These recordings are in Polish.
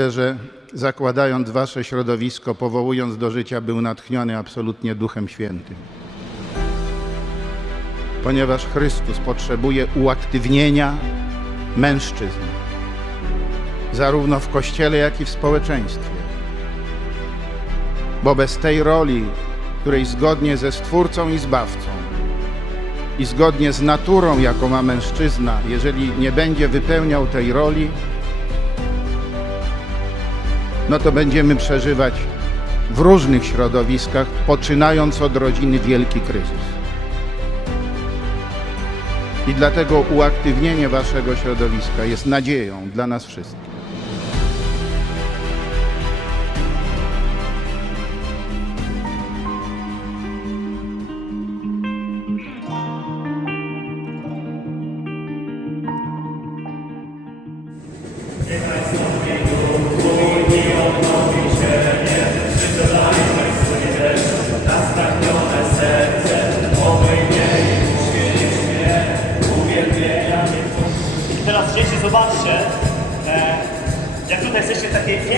myślę, że zakładając wasze środowisko, powołując do życia, był natchniony absolutnie Duchem Świętym. Ponieważ Chrystus potrzebuje uaktywnienia mężczyzn, zarówno w kościele, jak i w społeczeństwie. Bo bez tej roli, której zgodnie ze Stwórcą i Zbawcą i zgodnie z naturą, jaką ma mężczyzna, jeżeli nie będzie wypełniał tej roli, no to będziemy przeżywać w różnych środowiskach, poczynając od rodziny, wielki kryzys. I dlatego uaktywnienie waszego środowiska jest nadzieją dla nas wszystkich.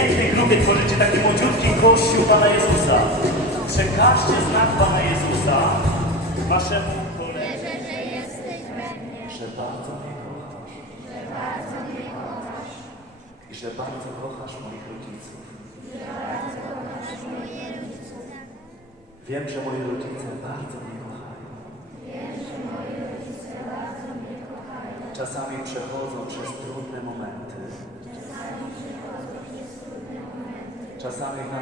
Pięknej grupie, tworzycie taki młodziutki kościół Pana Jezusa. Przekażcie znak Pana Jezusa waszemu koledze, że bardzo mnie kochasz. I że bardzo kochasz moich rodziców. Wiem, że moi rodzice bardzo mnie kochają. Czasami przechodzą przez trudne momenty. Czasami w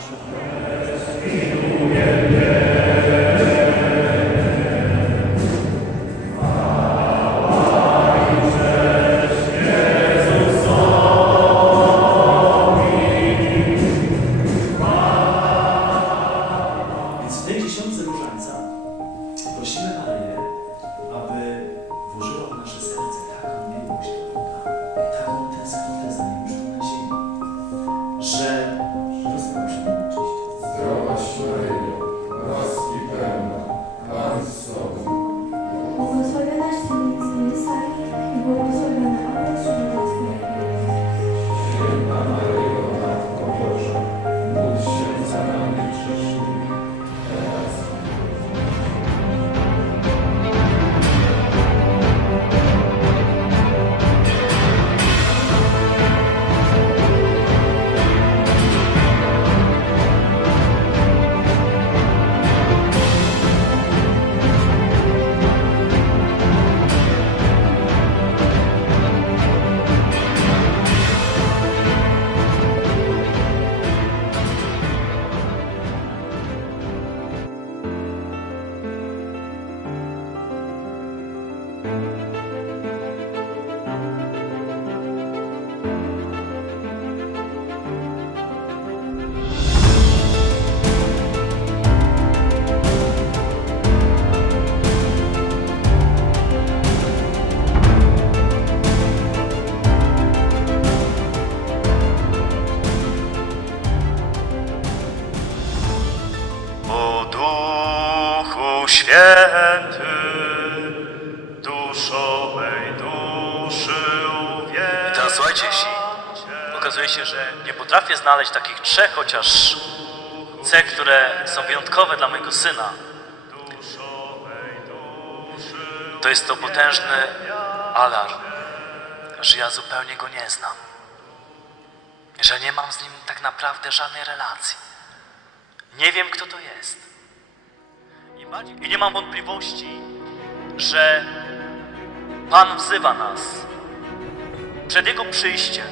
Pan z Tobą, Błogosławionaś Ty między niebiesami i błogosławiony owoc żywota Twojego. Święta Maryjo, Święty, duszo mej duszy uwielbiam I teraz słuchajcie, jeśli okazuje się, że nie potrafię znaleźć takich trzech chociaż cech, które są wyjątkowe dla mojego syna, to jest to potężny alarm, że ja zupełnie go nie znam. Że nie mam z nim tak naprawdę żadnej relacji. Nie wiem, kto to jest. I, nie mam wątpliwości, że Pan wzywa nas przed Jego przyjściem,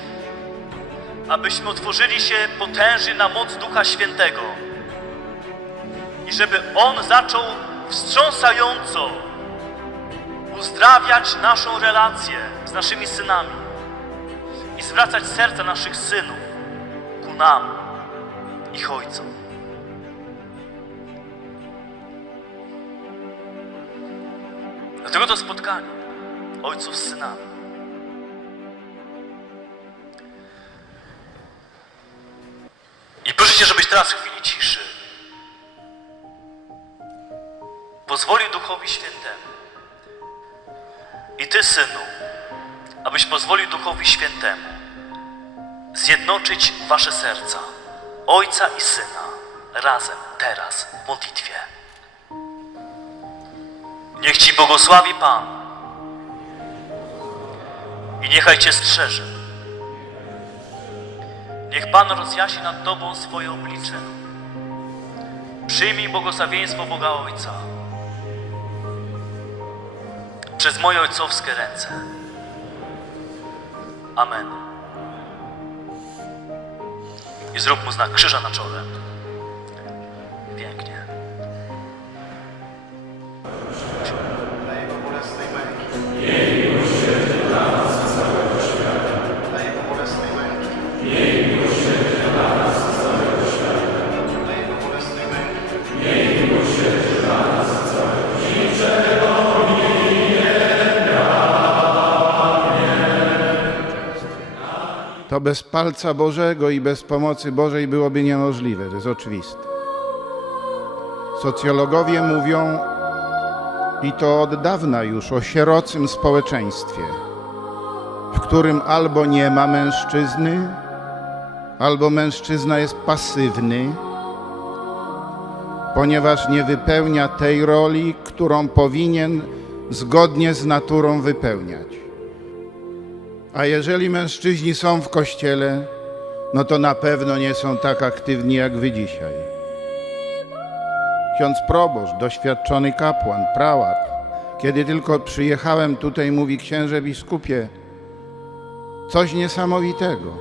abyśmy otworzyli się potężnie na moc Ducha Świętego i żeby On zaczął wstrząsająco uzdrawiać naszą relację z naszymi synami i zwracać serca naszych synów ku nam, ich ojcom. Dlatego to spotkanie ojców z synami I proszę Cię, żebyś teraz w chwili ciszy pozwolił Duchowi Świętemu i Ty, Synu, abyś pozwolił Duchowi Świętemu zjednoczyć wasze serca, Ojca i Syna, razem, teraz, w modlitwie. Niech Ci błogosławi Pan i niechaj Cię strzeże. Niech Pan rozjaśni nad Tobą swoje oblicze. Przyjmij błogosławieństwo Boga Ojca przez moje ojcowskie ręce. Amen. I zrób mu znak krzyża na czole. Bez palca Bożego i bez pomocy Bożej byłoby niemożliwe, to jest oczywiste. Socjologowie mówią, i to od dawna już, o sierocym społeczeństwie, w którym albo nie ma mężczyzny, albo mężczyzna jest pasywny, ponieważ nie wypełnia tej roli, którą powinien zgodnie z naturą wypełniać. A jeżeli mężczyźni są w kościele, no to na pewno nie są tak aktywni jak wy dzisiaj. Ksiądz proboszcz, doświadczony kapłan, prałat. Kiedy tylko przyjechałem tutaj, mówi księże biskupie, coś niesamowitego.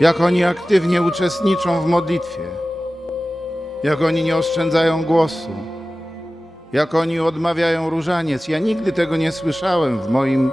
Jak oni aktywnie uczestniczą w modlitwie, jak oni nie oszczędzają głosu, jak oni odmawiają różaniec. Ja nigdy tego nie słyszałem w moim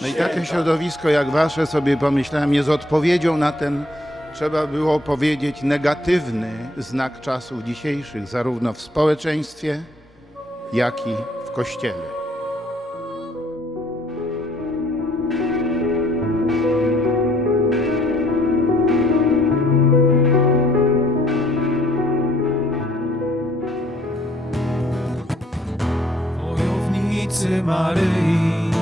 No i takie środowisko jak wasze sobie pomyślałem jest odpowiedzią na ten, trzeba było powiedzieć, negatywny znak czasów dzisiejszych, zarówno w społeczeństwie, jak i w kościele. Wojownicy Maryi,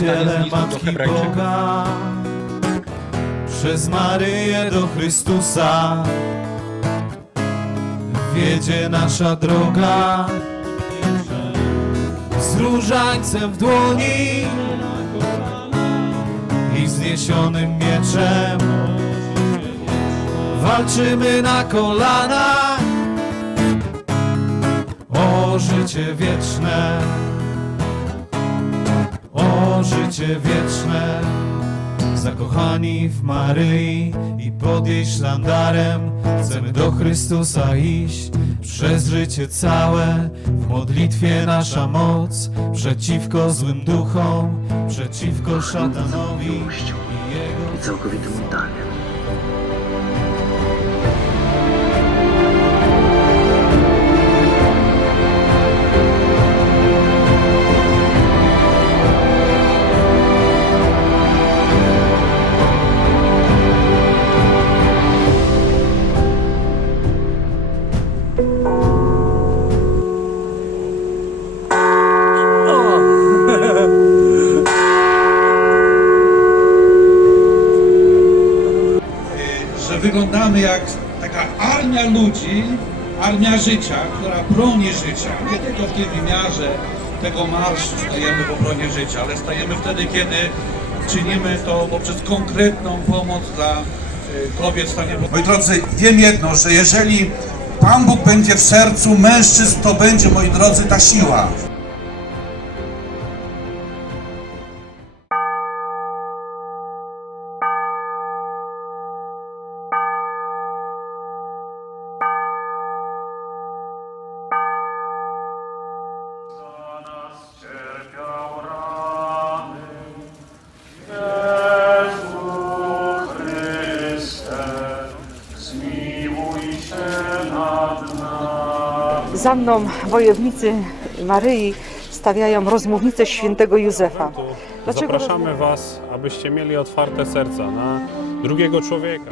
czciciele Matki Boga, przez Maryję do Chrystusa wiedzie nasza droga. Z różańcem w dłoni i wzniesionym mieczem walczymy na kolanach o życie wieczne, życie wieczne. Zakochani w Maryi i pod jej sztandarem chcemy do Chrystusa iść przez życie całe. W modlitwie nasza moc przeciwko złym duchom, przeciwko szatanowi i jego I całkowitym oddaniem. Armia życia, która broni życia. Nie tylko w tym wymiarze tego marszu stajemy w obronie życia, ale stajemy wtedy, kiedy czynimy to poprzez konkretną pomoc dla y, kobiet w stanie Moi drodzy, wiem jedno, że jeżeli Pan Bóg będzie w sercu mężczyzn, to będzie, moi drodzy, ta siła. Za mną wojownicy Maryi stawiają rozmównicę świętego Józefa. Dlaczego Zapraszamy Was, abyście mieli otwarte serca na drugiego człowieka.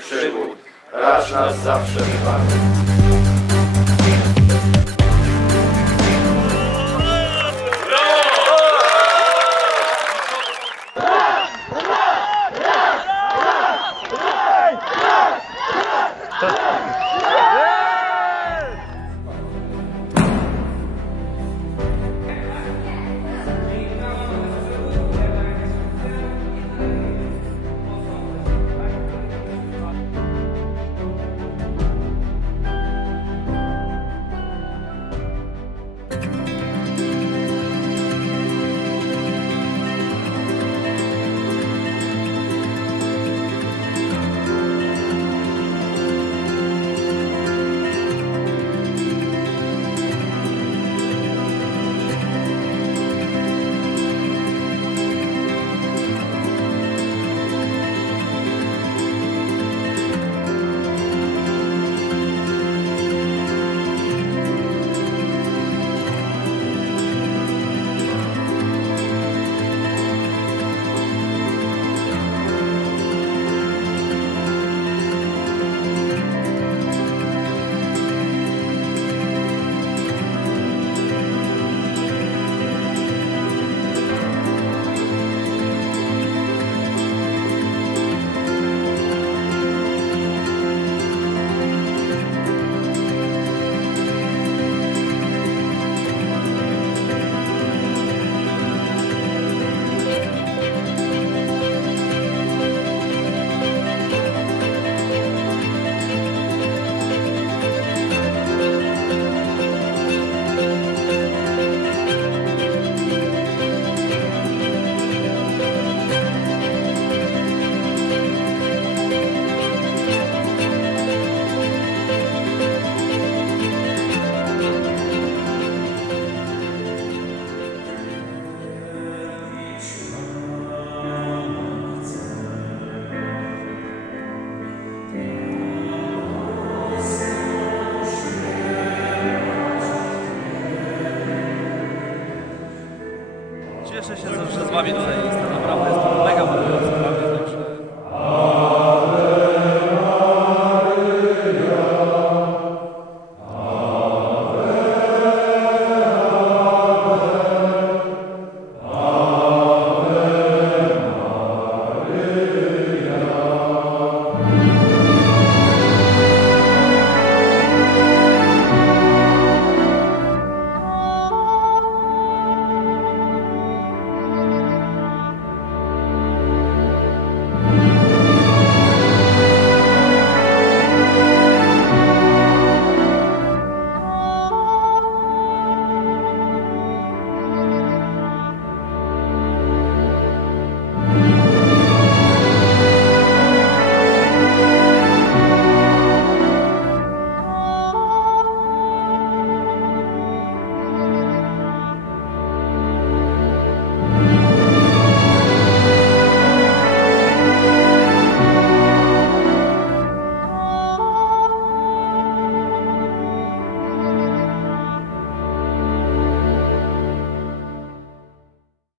Przygód. Racz nas zawsze wybawić.